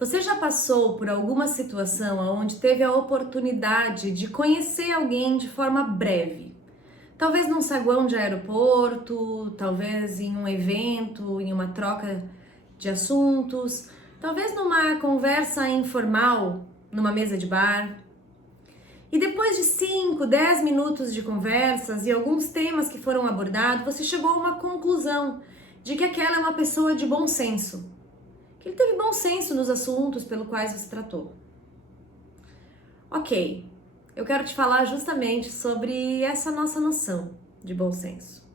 Você já passou por alguma situação onde teve a oportunidade de conhecer alguém de forma breve? Talvez num saguão de aeroporto, talvez em um evento, em uma troca de assuntos, talvez numa conversa informal, numa mesa de bar. E depois de 5, 10 minutos de conversas e alguns temas que foram abordados, você chegou a uma conclusão de que aquela é uma pessoa de bom senso, que ele teve bom senso nos assuntos pelos quais você tratou. Ok, eu quero te falar justamente sobre essa nossa noção de bom senso.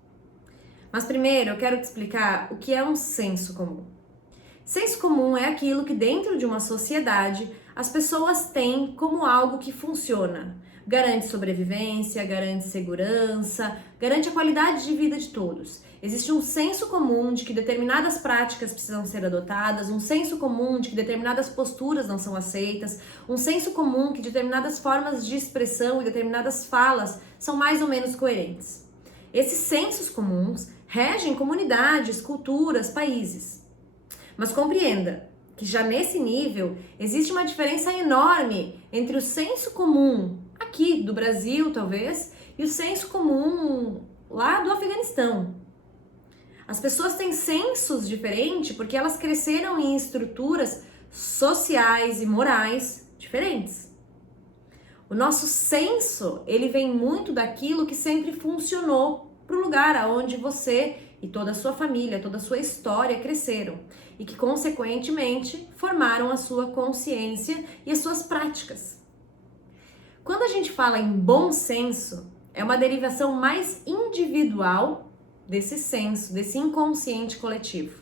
Mas primeiro eu quero te explicar o que é um senso comum. Senso comum é aquilo que dentro de uma sociedade as pessoas têm como algo que funciona. Garante sobrevivência, garante segurança, garante a qualidade de vida de todos. Existe um senso comum de que determinadas práticas precisam ser adotadas, um senso comum de que determinadas posturas não são aceitas, um senso comum que determinadas formas de expressão e determinadas falas são mais ou menos coerentes. Esses sensos comuns regem comunidades, culturas, países. Mas compreenda que já nesse nível existe uma diferença enorme entre o senso comum aqui do Brasil, talvez, e o senso comum lá do Afeganistão. As pessoas têm sensos diferentes porque elas cresceram em estruturas sociais e morais diferentes. O nosso senso, ele vem muito daquilo que sempre funcionou para o lugar aonde você e toda a sua família, toda a sua história cresceram e que, consequentemente, formaram a sua consciência e as suas práticas. Quando a gente fala em bom senso, é uma derivação mais individual desse senso, desse inconsciente coletivo.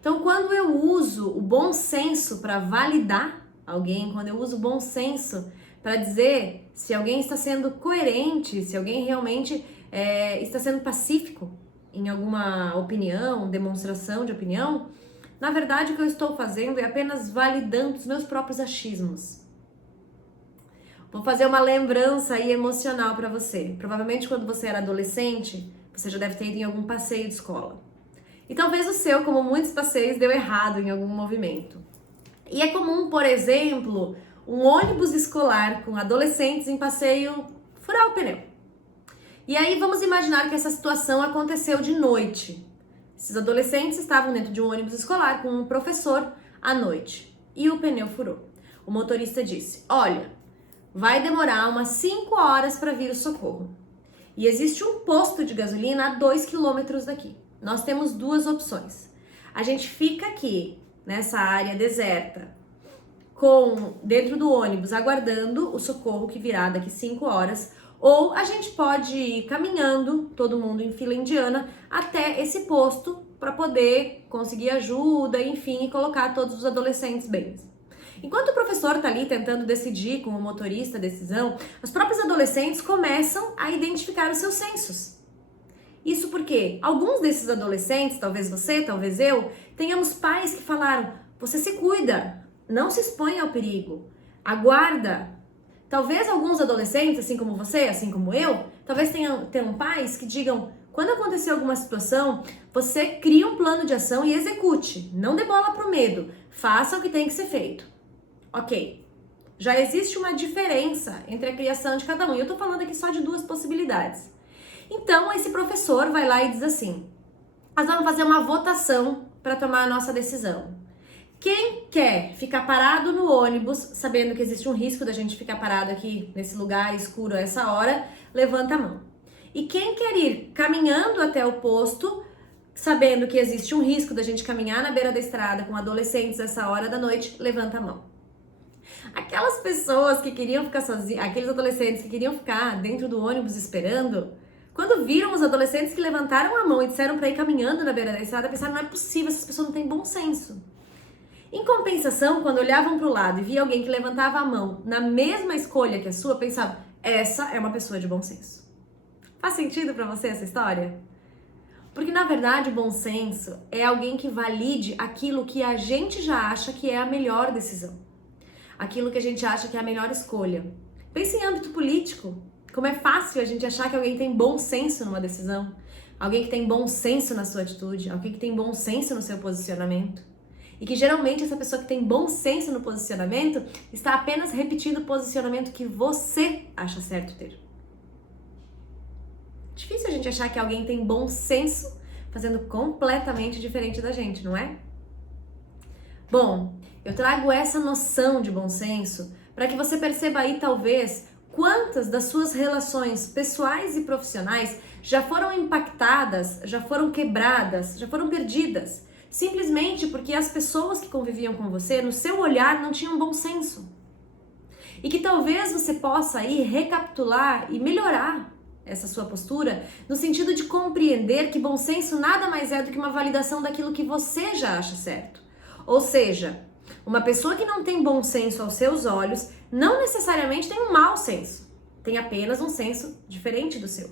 Então, quando eu uso o bom senso para validar alguém, quando eu uso o bom senso para dizer se alguém está sendo coerente, se alguém realmente está sendo pacífico em alguma opinião, demonstração de opinião, na verdade o que eu estou fazendo é apenas validando os meus próprios achismos. Vou fazer uma lembrança aí emocional para você. Provavelmente quando você era adolescente, você já deve ter ido em algum passeio de escola. E talvez o seu, como muitos passeios, deu errado em algum movimento. E é comum, por exemplo, um ônibus escolar com adolescentes em passeio furar o pneu. E aí vamos imaginar que essa situação aconteceu de noite. Esses adolescentes estavam dentro de um ônibus escolar com um professor à noite e o pneu furou. O motorista disse: olha, vai demorar umas 5 horas para vir o socorro. E existe um posto de gasolina a 2 quilômetros daqui. Nós temos duas opções. A gente fica aqui, nessa área deserta, dentro do ônibus, aguardando o socorro que virá daqui 5 horas, ou a gente pode ir caminhando, todo mundo em fila indiana, até esse posto para poder conseguir ajuda, enfim, e colocar todos os adolescentes bem. Enquanto o professor está ali tentando decidir com o motorista a decisão, os próprios adolescentes começam a identificar os seus sensos. Isso porque alguns desses adolescentes, talvez você, talvez eu, tenhamos pais que falaram: você se cuida, não se expõe ao perigo, aguarda. Talvez alguns adolescentes, assim como você, assim como eu, talvez tenham pais que digam: quando acontecer alguma situação, você cria um plano de ação e execute, não dê bola pro medo, faça o que tem que ser feito. Ok, já existe uma diferença entre a criação de cada um, e eu tô falando aqui só de duas possibilidades. Então, esse professor vai lá e diz assim: nós vamos fazer uma votação para tomar a nossa decisão. Quem quer ficar parado no ônibus, sabendo que existe um risco da gente ficar parado aqui nesse lugar escuro a essa hora, levanta a mão. E quem quer ir caminhando até o posto, sabendo que existe um risco da gente caminhar na beira da estrada com adolescentes a essa hora da noite, levanta a mão. Aquelas pessoas que queriam ficar sozinhas, aqueles adolescentes que queriam ficar dentro do ônibus esperando, quando viram os adolescentes que levantaram a mão e disseram para ir caminhando na beira da estrada, pensaram: não é possível, essas pessoas não têm bom senso. Em compensação, quando olhavam para o lado e via alguém que levantava a mão na mesma escolha que a sua, pensavam: essa é uma pessoa de bom senso. Faz sentido para você essa história? Porque na verdade o bom senso é alguém que valide aquilo que a gente já acha que é a melhor decisão. Aquilo que a gente acha que é a melhor escolha. Pense em âmbito político. Como é fácil a gente achar que alguém tem bom senso numa decisão. Alguém que tem bom senso na sua atitude. Alguém que tem bom senso no seu posicionamento. E que geralmente essa pessoa que tem bom senso no posicionamento está apenas repetindo o posicionamento que você acha certo ter. Difícil a gente achar que alguém tem bom senso fazendo completamente diferente da gente, não é? Bom, eu trago essa noção de bom senso para que você perceba aí, talvez, quantas das suas relações pessoais e profissionais já foram impactadas, já foram quebradas, já foram perdidas, simplesmente porque as pessoas que conviviam com você, no seu olhar, não tinham bom senso. E que talvez você possa aí recapitular e melhorar essa sua postura no sentido de compreender que bom senso nada mais é do que uma validação daquilo que você já acha certo. Ou seja, uma pessoa que não tem bom senso aos seus olhos não necessariamente tem um mau senso, tem apenas um senso diferente do seu.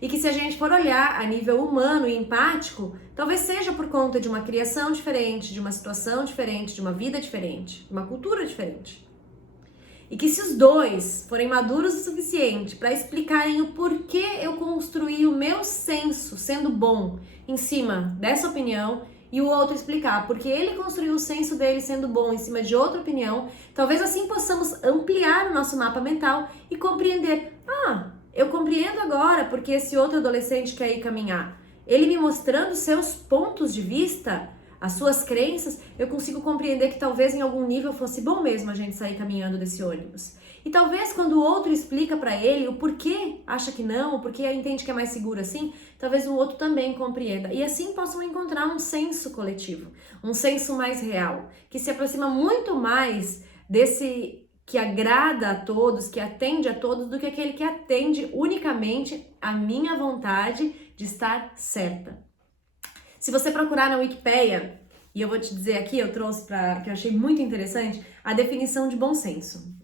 E que se a gente for olhar a nível humano e empático, talvez seja por conta de uma criação diferente, de uma situação diferente, de uma vida diferente, de uma cultura diferente. E que se os dois forem maduros o suficiente para explicarem o porquê eu construí o meu senso sendo bom em cima dessa opinião e o outro explicar porque ele construiu o senso dele sendo bom em cima de outra opinião, talvez assim possamos ampliar o nosso mapa mental e compreender, eu compreendo agora porque esse outro adolescente quer ir caminhar. Ele me mostrando seus pontos de vista, as suas crenças, eu consigo compreender que talvez em algum nível fosse bom mesmo a gente sair caminhando desse ônibus. E talvez quando o outro explica para ele o porquê acha que não, o porquê entende que é mais seguro assim, talvez o outro também compreenda. E assim possam encontrar um senso coletivo, um senso mais real, que se aproxima muito mais desse que agrada a todos, que atende a todos, do que aquele que atende unicamente a minha vontade de estar certa. Se você procurar na Wikipédia, e eu vou te dizer aqui, eu trouxe que eu achei muito interessante, a definição de bom senso.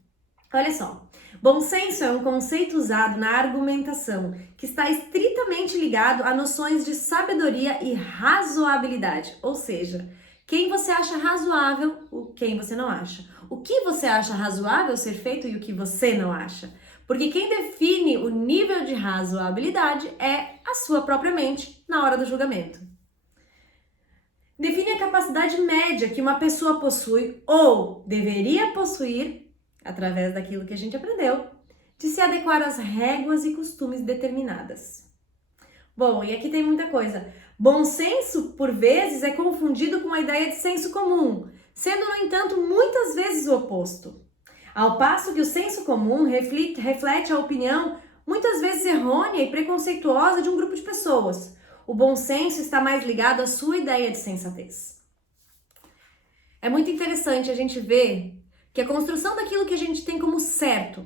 Olha só, bom senso é um conceito usado na argumentação que está estritamente ligado a noções de sabedoria e razoabilidade, ou seja, quem você acha razoável, quem você não acha. O que você acha razoável ser feito e o que você não acha. Porque quem define o nível de razoabilidade é a sua própria mente na hora do julgamento. Define a capacidade média que uma pessoa possui ou deveria possuir, através daquilo que a gente aprendeu, de se adequar às réguas e costumes determinadas. Bom, e aqui tem muita coisa. Bom senso, por vezes, é confundido com a ideia de senso comum, sendo, no entanto, muitas vezes o oposto. Ao passo que o senso comum reflete a opinião, muitas vezes errônea e preconceituosa de um grupo de pessoas. O bom senso está mais ligado à sua ideia de sensatez. É muito interessante a gente ver que a construção daquilo que a gente tem como certo,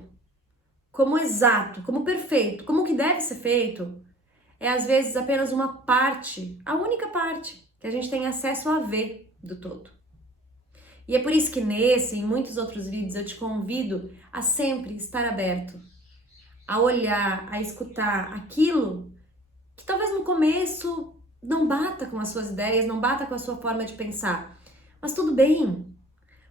como exato, como perfeito, como que deve ser feito, é às vezes apenas uma parte, a única parte que a gente tem acesso a ver do todo. E é por isso que nesse e em muitos outros vídeos eu te convido a sempre estar aberto, a olhar, a escutar aquilo que talvez no começo não bata com as suas ideias, não bata com a sua forma de pensar. Mas tudo bem,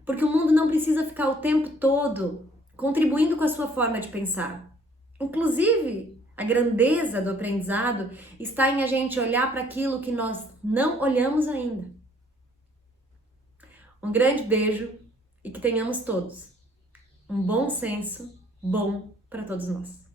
porque o mundo não precisa ficar o tempo todo contribuindo com a sua forma de pensar. Inclusive, a grandeza do aprendizado está em a gente olhar para aquilo que nós não olhamos ainda. Um grande beijo e que tenhamos todos um bom senso, bom para todos nós.